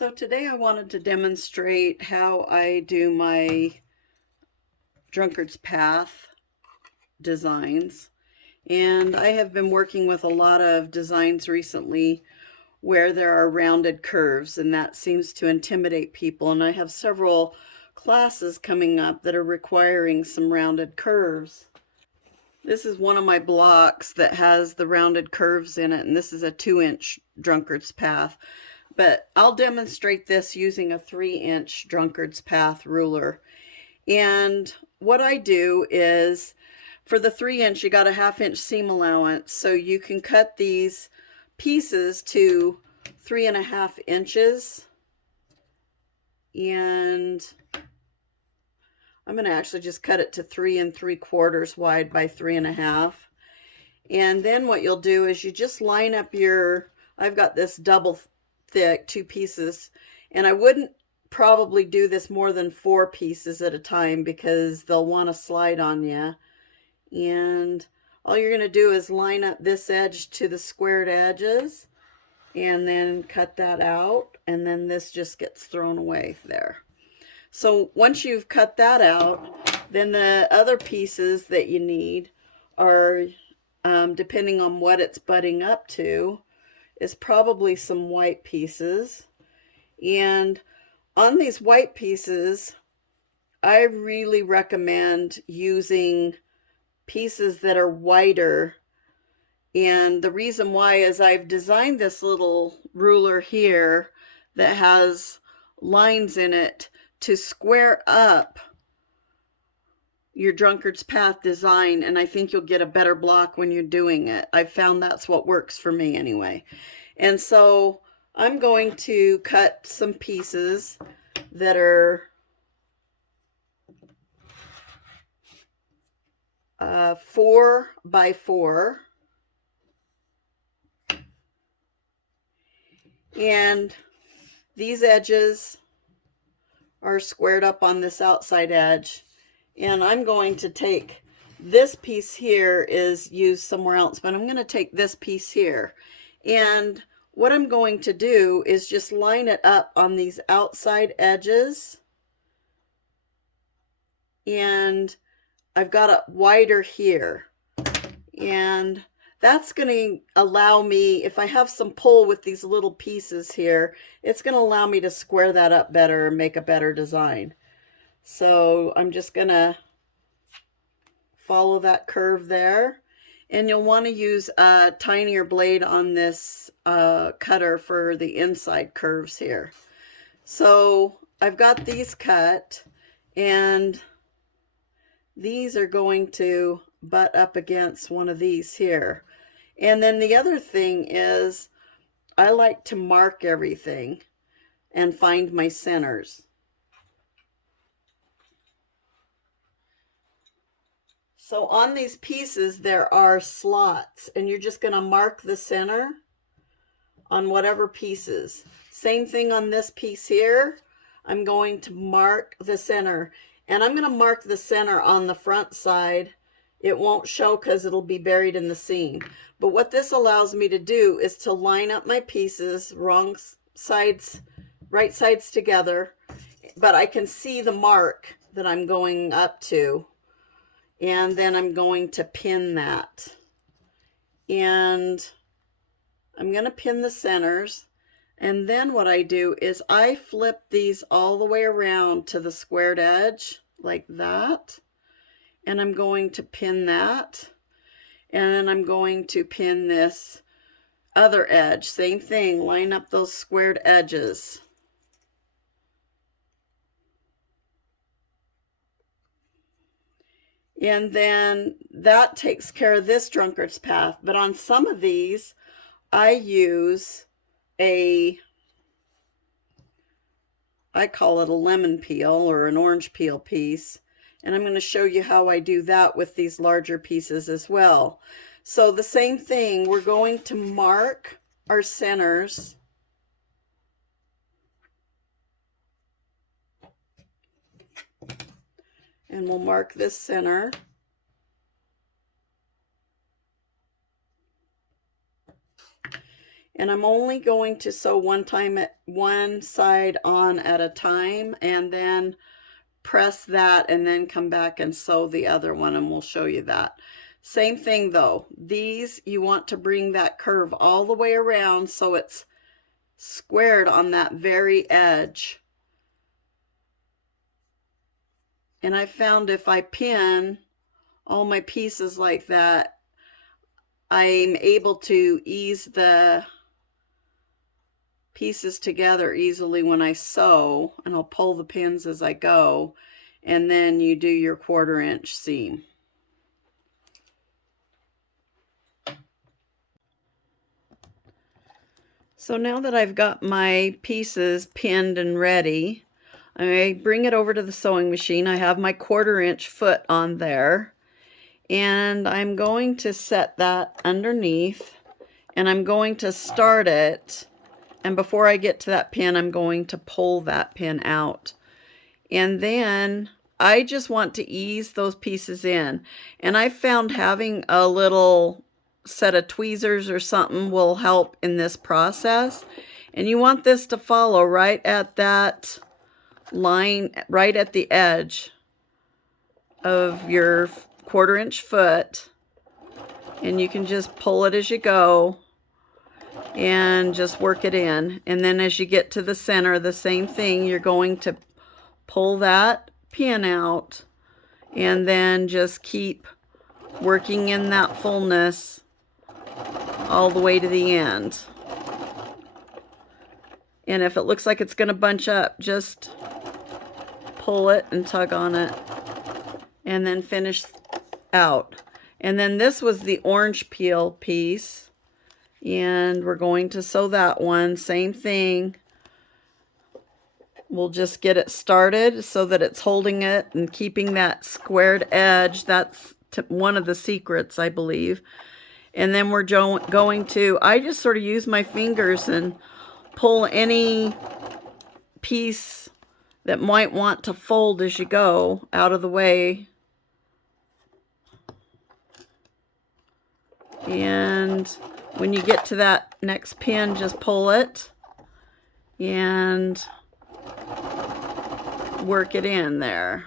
So today I wanted to demonstrate how I do my Drunkard's Path designs. And I have been working with a lot of designs recently where there are rounded curves, and that seems to intimidate people. And I have several classes coming up that are requiring some rounded curves. This is one of my blocks that has the rounded curves in it, and this is a 2-inch Drunkard's Path. But I'll demonstrate this using a 3-inch Drunkard's Path ruler. And what I do is, for the 3-inch, you got a 1/2 inch seam allowance, so you can cut these pieces to 3.5 inches. And I'm going to actually just cut it to 3 3/4 wide by 3.5. And then what you'll do is you just line up your, I've got this double thick 2 pieces, and I wouldn't probably do this more than 4 pieces at a time because they'll want to slide on you. And all you're going to do is line up this edge to the squared edges and then cut that out, and then this just gets thrown away there. So once you've cut that out, then the other pieces that you need are, depending on what it's butting up to, is probably some white pieces. And on these white pieces, I really recommend using pieces that are wider. And the reason why is I've designed this little ruler here that has lines in it to square up your Drunkard's Path design, and I think you'll get a better block when you're doing it. I've found that's what works for me anyway. And so I'm going to cut some pieces that are 4 by 4. And these edges are squared up on this outside edge. And I'm going to take this piece here is used somewhere else, but I'm going to take this piece here. And what I'm going to do is just line it up on these outside edges. And I've got it wider here. And that's going to allow me, if I have some pull with these little pieces here, it's going to allow me to square that up better and make a better design. So I'm just going to follow that curve there. And you'll want to use a tinier blade on this cutter for the inside curves here. So I've got these cut, and these are going to butt up against one of these here. And then the other thing is I like to mark everything and find my centers. So on these pieces there are slots, and you're just going to mark the center on whatever pieces. Same thing on this piece here. I'm going to mark the center, and I'm going to mark the center on the front side. It won't show because it'll be buried in the seam. But what this allows me to do is to line up my pieces, wrong sides, right sides together, but I can see the mark that I'm going up to. And then I'm going to pin that. And I'm going to pin the centers. And then what I do is I flip these all the way around to the squared edge like that. And I'm going to pin that. And then I'm going to pin this other edge. Same thing, line up those squared edges. And then that takes care of this Drunkard's Path. But on some of these, I use I call it a lemon peel or an orange peel piece. And I'm going to show you how I do that with these larger pieces as well. So the same thing, we're going to mark our centers. And we'll mark this center. And I'm only going to sew one side on at a time, and then press that and then come back and sew the other one, and we'll show you that. Same thing though, these you want to bring that curve all the way around so it's squared on that very edge. And I found if I pin all my pieces like that, I'm able to ease the pieces together easily when I sew, and I'll pull the pins as I go, and then you do your 1/4 inch seam. So now that I've got my pieces pinned and ready, I bring it over to the sewing machine. I have my 1/4 inch foot on there, and I'm going to set that underneath, and I'm going to start it, and before I get to that pin, I'm going to pull that pin out. And then I just want to ease those pieces in, and I found having a little set of tweezers or something will help in this process. And you want this to follow right at that line, right at the edge of your 1/4 inch foot, and you can just pull it as you go and just work it in. And then as you get to the center, the same thing, you're going to pull that pin out and then just keep working in that fullness all the way to the end. And if it looks like it's going to bunch up, just pull it and tug on it and then finish out. And then this was the orange peel piece, and we're going to sew that one. Same thing. We'll just get it started so that it's holding it and keeping that squared edge. That's one of the secrets, I believe. And then we're going to, I just sort of use my fingers and pull any piece that might want to fold as you go out of the way. And when you get to that next pin, just pull it and work it in there.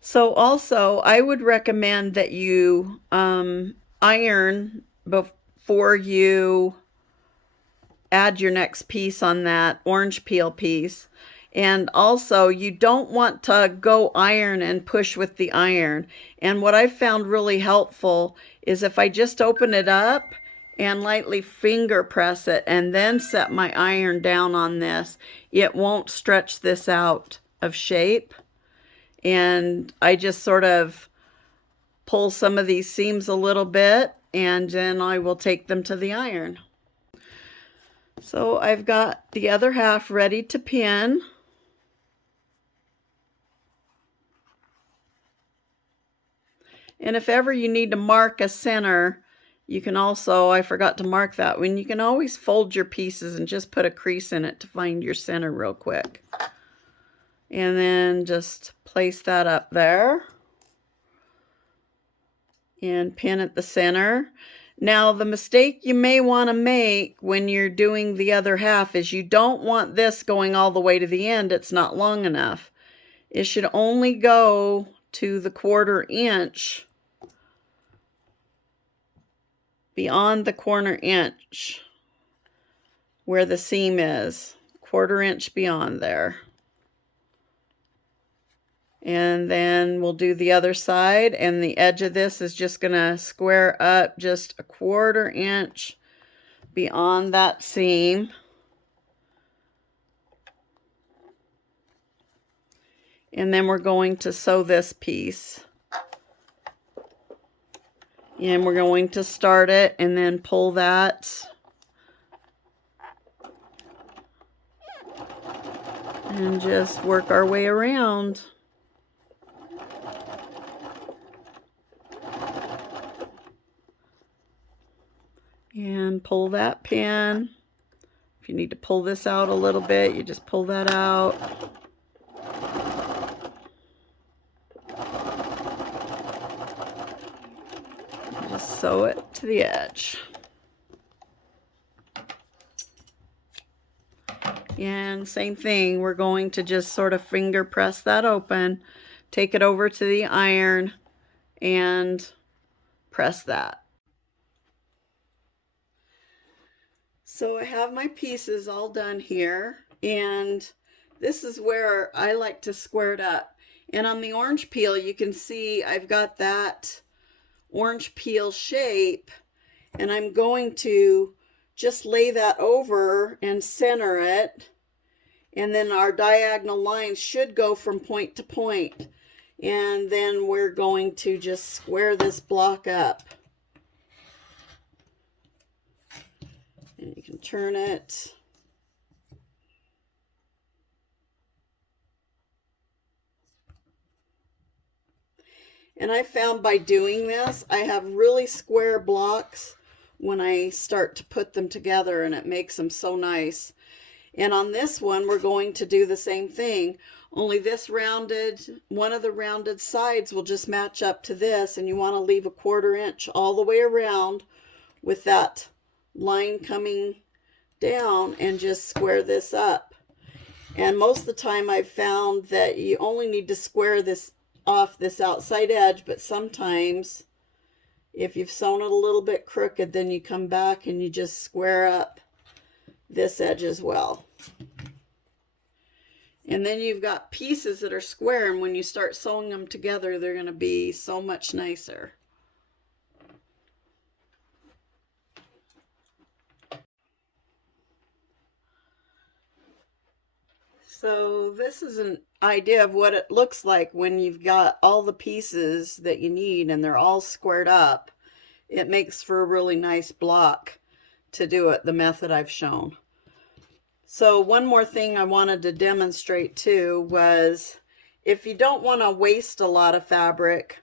So also, I would recommend that you iron before you add your next piece on that orange peel piece. And also, you don't want to go iron and push with the iron. And what I found really helpful is if I just open it up and lightly finger press it and then set my iron down on this, it won't stretch this out of shape. And I just sort of pull some of these seams a little bit, and then I will take them to the iron. So I've got the other half ready to pin. And if ever you need to mark a center, you can also, I forgot to mark that one, you can always fold your pieces and just put a crease in it to find your center real quick. And then just place that up there and pin at the center. Now, the mistake you may want to make when you're doing the other half is you don't want this going all the way to the end. It's not long enough. It should only go to the 1/4 inch, beyond the 1/4 inch where the seam is, 1/4 inch beyond there. And then we'll do the other side, and the edge of this is just going to square up just a 1/4 inch beyond that seam. And then we're going to sew this piece. And we're going to start it and then pull that. And just work our way around. And pull that pin. If you need to pull this out a little bit, you just pull that out. just sew it to the edge. And same thing, we're going to just sort of finger press that open, take it over to the iron, and press that. So I have my pieces all done here, and this is where I like to square it up. And on the orange peel, you can see I've got that orange peel shape, and I'm going to just lay that over and center it, and then our diagonal lines should go from point to point. And then we're going to just square this block up. And you can turn it. And I found by doing this, I have really square blocks when I start to put them together, and it makes them so nice. And on this one, we're going to do the same thing, only this rounded, one of the rounded sides will just match up to this, and you want to leave a 1/4 inch all the way around with that line coming down, and just square this up. And most of the time I've found that you only need to square this off this outside edge, but sometimes if you've sewn it a little bit crooked, then you come back and you just square up this edge as well. And then you've got pieces that are square, and when you start sewing them together, they're going to be so much nicer. So this is an idea of what it looks like when you've got all the pieces that you need and they're all squared up. It makes for a really nice block to do it the method I've shown. So one more thing I wanted to demonstrate too was, if you don't want to waste a lot of fabric,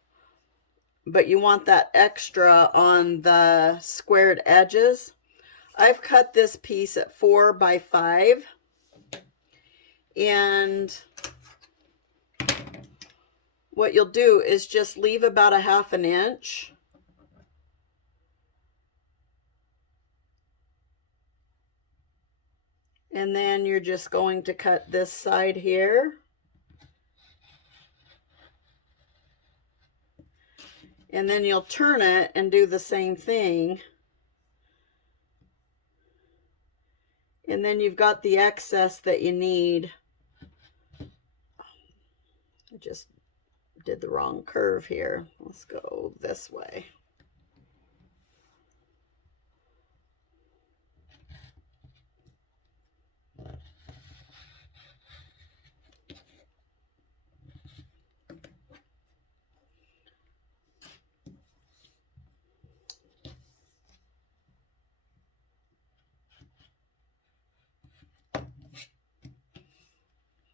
but you want that extra on the squared edges, I've cut this piece at 4 by 5. And what you'll do is just leave about a 1/2 inch. And then you're just going to cut this side here. And then you'll turn it and do the same thing. And then you've got the excess that you need. I just did the wrong curve here. Let's go this way.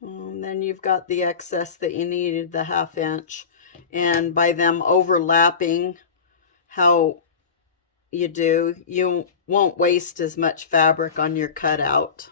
And then you've got the excess that you needed, the 1/2 inch. And by them overlapping how you do, you won't waste as much fabric on your cutout.